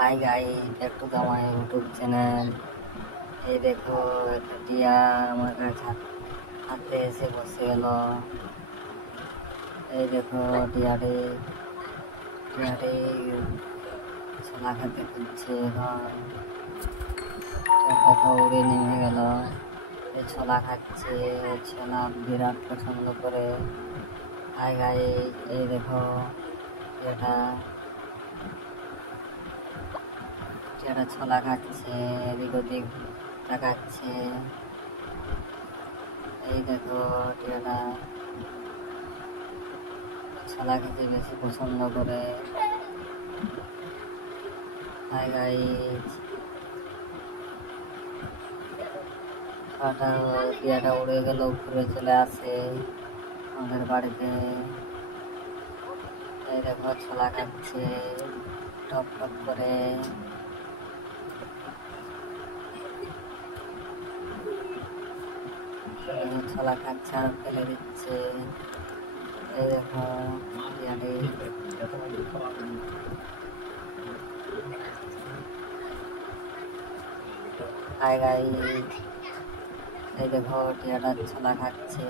Hi guys, back to the my YouTube channel. এই দেখো, একটা টিয়া আমার কাছে হাতে এসে বসে গেল। এই দেখো, টিয়াটি ছোলা খেতে খুঁজছে। এখন দেখো উড়ে নেমে গেল। এই ছোলা খাচ্ছে, ছোলা বিরাট পছন্দ করে। হাই গাইস, এই দেখো টিয়াটা ছোলা খাচ্ছে, এদিক ওদিক তাকাচ্ছে। এই দেখো টিয়াটা ছোলা খেতে বেশি পছন্দ করে। হাই গাইস, টিয়াটা উড়ে গেল, ঘুরে চলে আসে আমাদের বাড়িতে। এই দেখো ছোলা খাচ্ছে টপ টপ করে। ছোলা খাচ্ছে আর ফেলে দিচ্ছে। এই দেখো টিয়াটি হাই গাইস, এই দেখো টিয়াটা ছোলা খাচ্ছে।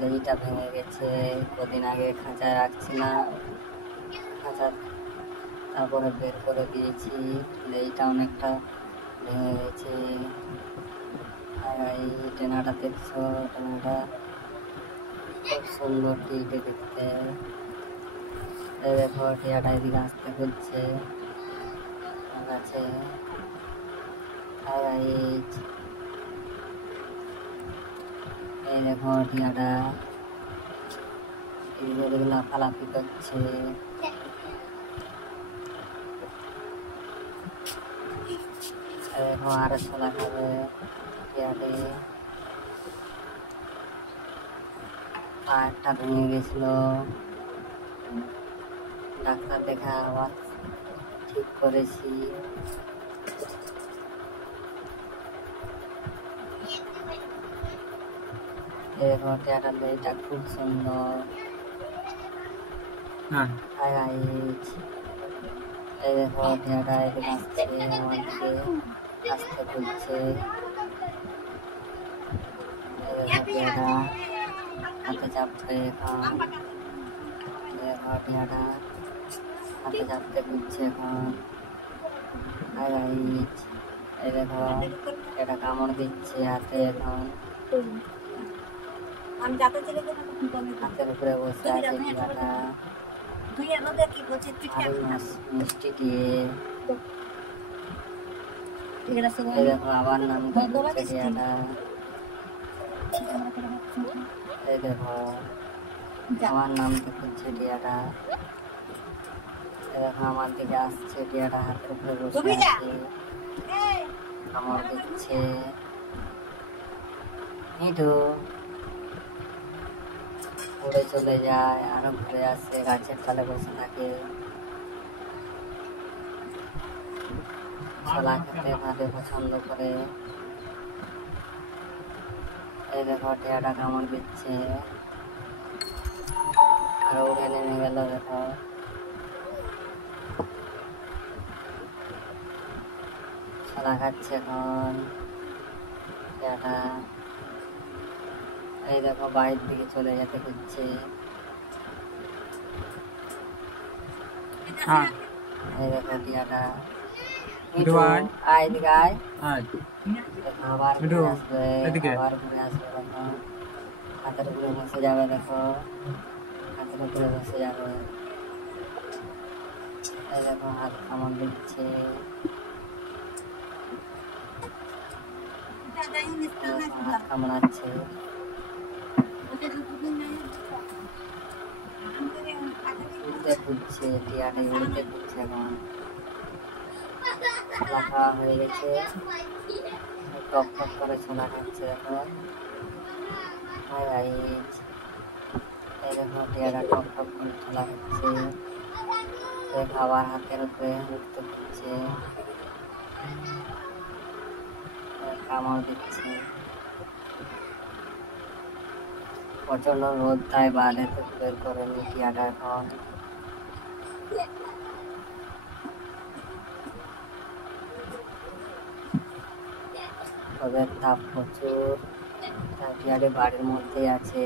লেজটা ভেঙে গেছে, কদিন আগে খাঁচায় রাখছিলাম, তারপরে বের করে দিয়েছি। লেজটা অনেকটা ভেঙে গেছে। আর এই টেনাটা দেখছো, টেনাটা খুব সুন্দর টিটে দেখতে। এই দেখো টিয়াটা এদিকে আসতে খুঁজছে আছে। এই দেখো টিয়াটা এদিকে লাফালাফি করছে। দেখো আরো ছোলা খাবে টিয়াটি। পাটা ভেঙে গেছিল, ডাক্তার দেখা আবার ঠিক করেছি। দেখো টিয়াটার লেজটা খুব সুন্দর। হাই গাইস, এই দেখো টিয়াটা এদিকে আসছে, আমার দিকে আসতে খুঁজছে। এই দেখো টিয়াটা হাতে চাপতে এখন। দেখো টিয়াটা হাতে চাপতে খুঁজছে এখন। হাই গাইস, এই দেখো টিয়াটা কামড় দিচ্ছে হাতে এখন। হাতের উপরে বসে আছে টিয়াটা। মিষ্টি দিয়ে এই দেখো আবার নাম দিচ্ছে টিয়াটা। এই দেখো আমার নাম খুঁজছে টিয়াটা। এই দেখো আমার দিকে আসছে টিয়াটা, হাতের উপরে বসে আছে, কামড় দিচ্ছে। মিঠু উড়ে চলে যায়, আরো ঘুরে আসে, গাছের তলে বসে থাকে। ছোলা খেতে ভালো পছন্দ করে। এই দেখো টিয়াটা কামড় দিচ্ছে, আর উড়ে নেমে গেল। দেখো ছোলা খাচ্ছে এখন টিয়াটা। এই দেখো বাইরের দিকে চলে যেতে খুঁজছে। এই দেখো টিয়াটা এদিকে আয়। দেখো আবার ঘুরে আসবে, আবার ঘুরে আসবে। দেখো হাতের উপরে বসে যাবে, দেখো হাতের উপরে বসে যাবে। এই দেখো হাত কামড় দিচ্ছে, হাত কামড়াচ্ছে। উড়তে খুঁজছে টিয়াটা, উড়তে খুঁজছে এখন। ছোলা খাওয়া হয়ে গেছে, টক টক করে ছোলা খাচ্ছে এখন। এই দেখো টিয়াটা টক টক করে ছোলা খাচ্ছে। খাবার হাতের উপরে উঠতে খুঁজছে, কামড় দিচ্ছে। প্রচন্ড রোদ, তাই বাইরে তো বের করে নি টিয়াটা এখন। রোদের তাপ প্রচুর, তার বাড়ির মধ্যেই আছে।